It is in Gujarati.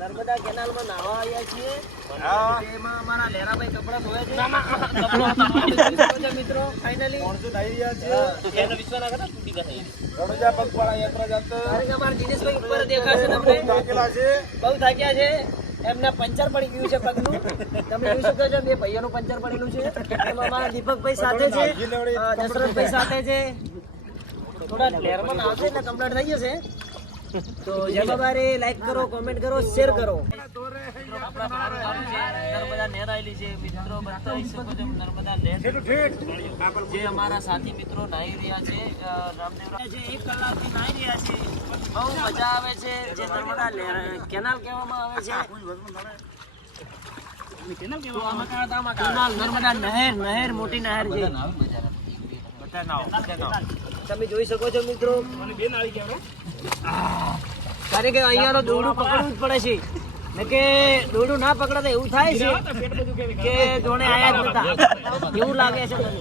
નર્મદા કેનાલમાં નાહવા આવ્યા છીએ. એમાં અમારા લેરાભાઈ કપડા ધોયા છે. મિત્રો ફાઇનલી અમારા દિનેશભાઈ ઉપર દેખાશે તમને. બહુ થાક્યા છે. એમના પંચર પડી ગયું છે પગનું. તમે જોઈ શકો છો બે ભાઈઓનું પંચર પડેલું છે. એમાં અમારા દીપકભાઈ સાથે છે, દશરથભાઈ સાથે છે. થોડા લેરમાં આવશે એટલે કમ્પ્લીટ થઈ જશે. તો જય બાબારે લાઈક કરો, કોમેન્ટ કરો, શેર કરો. નર્મદા નહેર આવેલી છે મિત્રો, બતાવી શકો છો નર્મદા નહેર. જે અમારા સાથી મિત્રો નાહી રહ્યા છે, રામદેવરા છે, 1 કલાકથી નાહી રહ્યા છે. બહુ મજા આવે છે. જે નર્મદા કેનાલ કહેવામાં આવે છે, નર્મદા નહેર મોટી નહેર છે. તમે જોઈ શકો છો મિત્રો. કારણ કે અહીંયા તો દોરડું પકડવું જ પડે છે, ને કે દોરડું ના પકડે તો એવું થાય છે કે જોણે આયા જ નતા એવું લાગે છે મને.